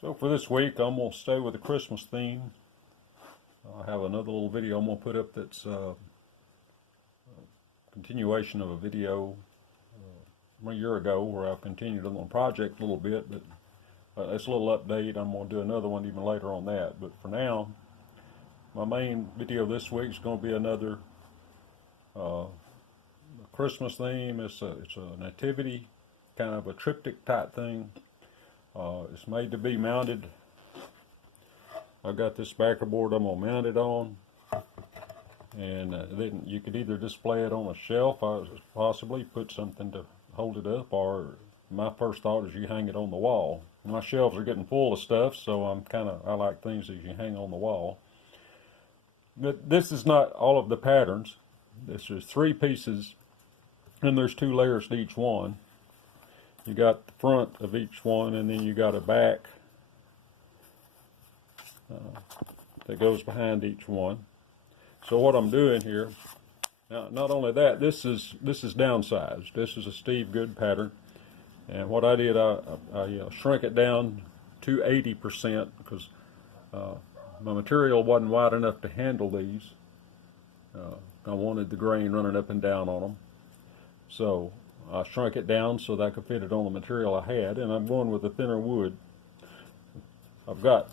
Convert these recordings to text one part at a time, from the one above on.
So for this week, I'm going to stay with the Christmas theme. I have another little video I'm going to put up that's a continuation of a video from a year ago where I continued on the project a little bit, but it's a little update. I'm going to do another one even later on that. But for now, my main video this week is going to be another Christmas theme. It's a nativity, kind of a triptych type thing. It's made to be mounted. I got this backer board I'm going to mount it on, and then you could either display it on a shelf, possibly put something to hold it up, or my first thought is you hang it on the wall. My shelves are getting full of stuff, so I like things that you hang on the wall. But this is not all of the patterns. This is 3 pieces, and there's 2 layers to each one. You got the front of each one, and then you got a back that goes behind each one. So what I'm doing here, now, not only that, this is downsized. This is a Steve Good pattern, and what I did, I shrunk it down to 80% because my material wasn't wide enough to handle these. I wanted the grain running up and down on them, so I shrunk it down so that I could fit it on the material I had, and I'm going with a thinner wood. I've got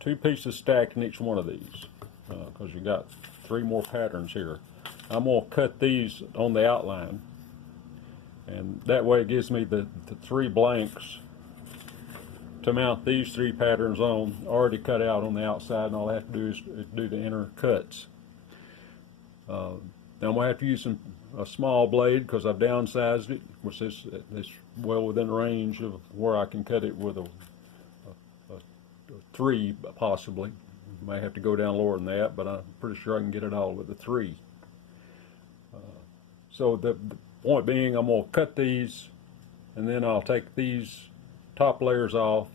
2 pieces stacked in each one of these because you got 3 more patterns here. I'm going to cut these on the outline, and that way it gives me the 3 blanks to mount these 3 patterns on, already cut out on the outside, and all I have to do is do the inner cuts. Now I'm going to have to use a small blade because I've downsized it, which is well within range of where I can cut it with a 3 possibly. May have to go down lower than that, but I'm pretty sure I can get it all with a 3. So the point being, I'm going to cut these, and then I'll take these top layers off,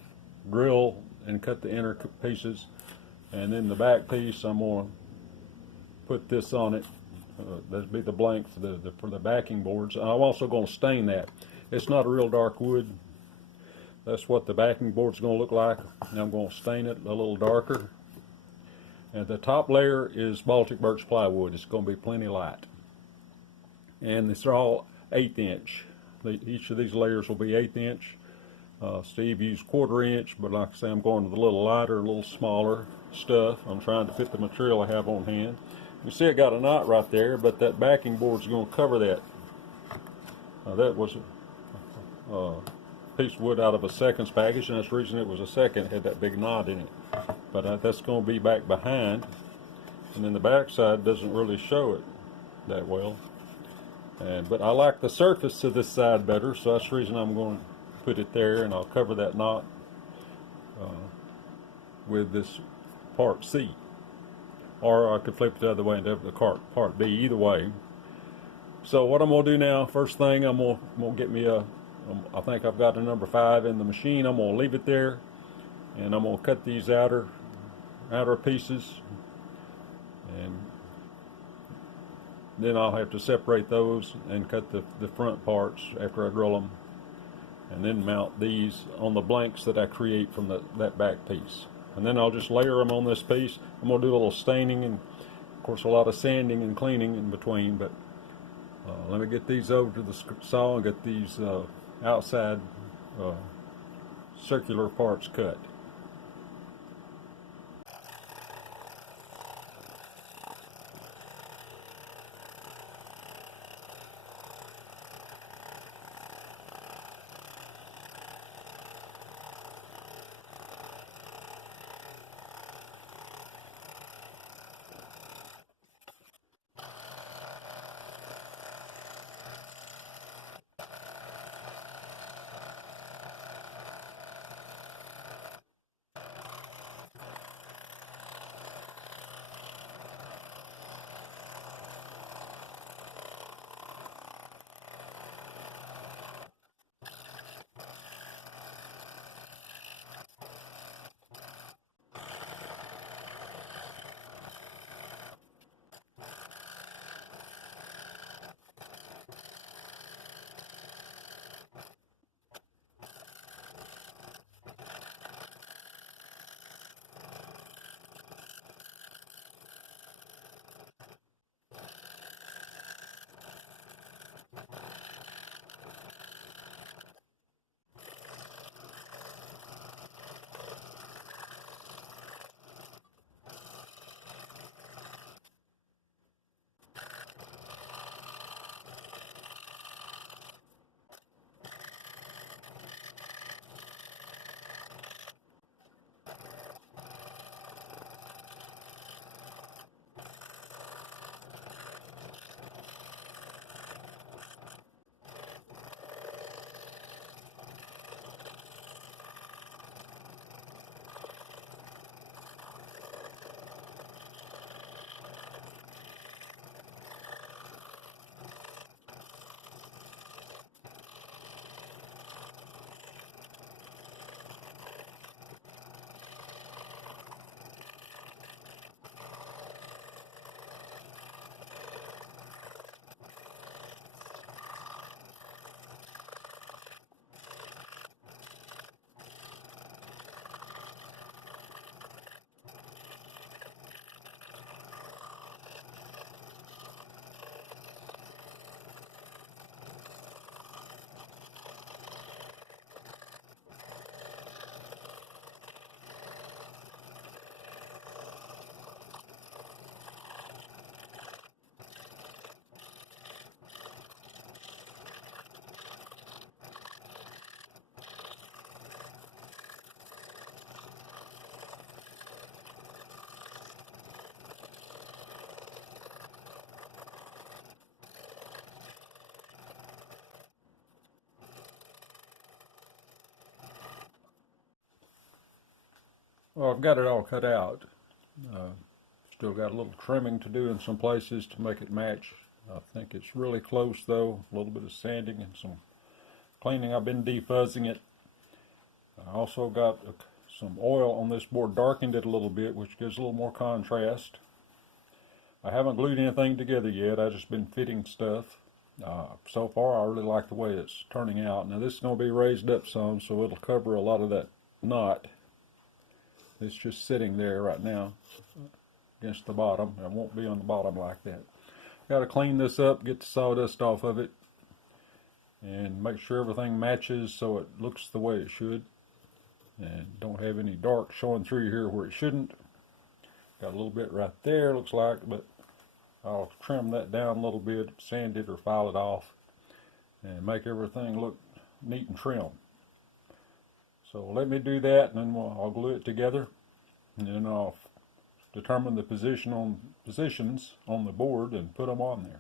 drill and cut the inner pieces, and then the back piece I'm going to put this on it. That'd be the blank for the backing boards. I'm also going to stain that. It's not a real dark wood. That's what the backing board's going to look like. And I'm going to stain it a little darker. And the top layer is Baltic birch plywood. It's going to be plenty light. And these are all 1/8 inch. Each of these layers will be 1/8 inch. Steve used 1/4 inch, but like I say, I'm going with a little lighter, a little smaller stuff. I'm trying to fit the material I have on hand. You see I got a knot right there, but that backing board's going to cover that. That was a piece of wood out of a seconds package, and that's the reason it was a second. It had that big knot in it. But that's going to be back behind, and then the back side doesn't really show it that well. But I like the surface of this side better, so that's the reason I'm going to put it there, and I'll cover that knot with this part C. Or I could flip it the other way and have the part B, either way. So what I'm going to do now, first thing, I'm going to get me I think I've got a number 5 in the machine. I'm going to leave it there, and I'm going to cut these outer pieces, and then I'll have to separate those and cut the front parts after I drill them, and then mount these on the blanks that I create from that back piece. And then I'll just layer them on this piece. I'm going to do a little staining and, of course, a lot of sanding and cleaning in between. But let me get these over to the saw and get these outside circular parts cut. Well, I've got it all cut out. Uh, Still got a little trimming to do in some places to make it match. I think it's really close though. A little bit of sanding and some cleaning. I've been defuzzing it. I also got some oil on this board, darkened it a little bit, which gives a little more contrast. I haven't glued anything together yet. I've just been fitting stuff. So far, I really like the way it's turning out. Now this is going to be raised up some, so it'll cover a lot of that knot. It's just sitting there right now against the bottom. It won't be on the bottom like that. Got to clean this up, get the sawdust off of it, and make sure everything matches so it looks the way it should. And don't have any dark showing through here where it shouldn't. Got a little bit right there, looks like, but I'll trim that down a little bit, sand it or file it off, and make everything look neat and trim. So let me do that, and then I'll glue it together, and then I'll determine the positions on the board and put them on there.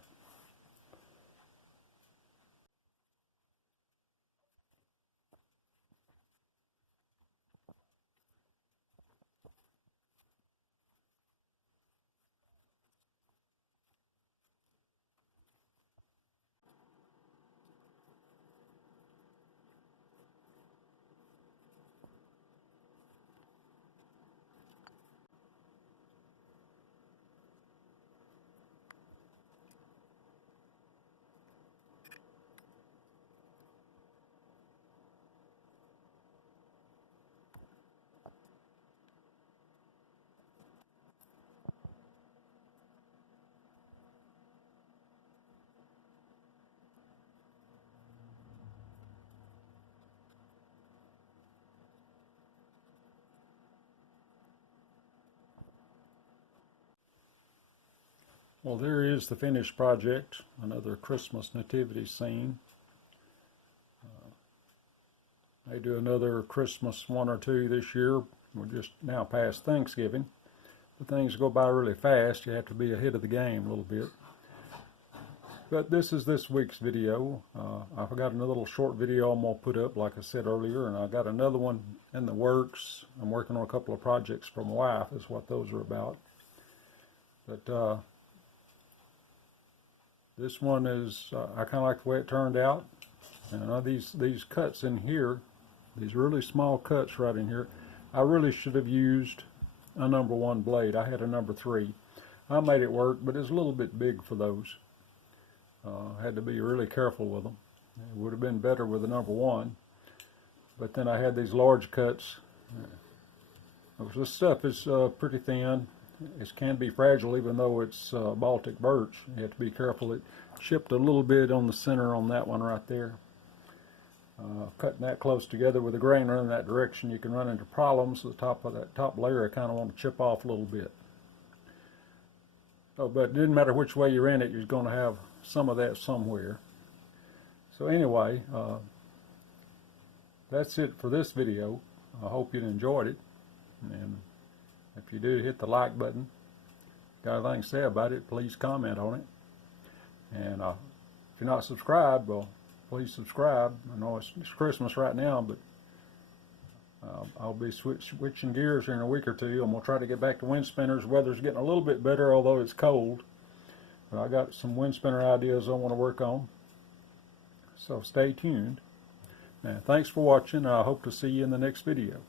Well, there is the finished project, another Christmas nativity scene. May do another Christmas one or two this year. We're just now past Thanksgiving. But things go by really fast. You have to be ahead of the game a little bit. But this is this week's video. I've got another little short video I'm going to put up, like I said earlier, and I got another one in the works. I'm working on a couple of projects for my wife, is what those are about. But this one is, I kind of like the way it turned out. And these cuts in here, these really small cuts right in here, I really should have used a number 1 blade. I had a number 3. I made it work, but it's a little bit big for those. I had to be really careful with them. It would have been better with a number 1. But then I had these large cuts. This stuff is pretty thin. It can be fragile even though it's Baltic birch. You have to be careful. It chipped a little bit on the center on that one right there. Cutting that close together with the grain running that direction, you can run into problems. The top of that top layer I kind of want to chip off a little bit. Oh, but it didn't matter which way you ran it, you're going to have some of that somewhere. So anyway, that's it for this video. I hope you enjoyed it. And if you do, hit the like button. Got anything to say about it, please comment on it. And if you're not subscribed, well, please subscribe. I know it's Christmas right now, but I'll be switching gears here in a week or two. I'm going to try to get back to wind spinners. Weather's getting a little bit better, although it's cold. But I got some wind spinner ideas I want to work on. So stay tuned. And thanks for watching. I hope to see you in the next video.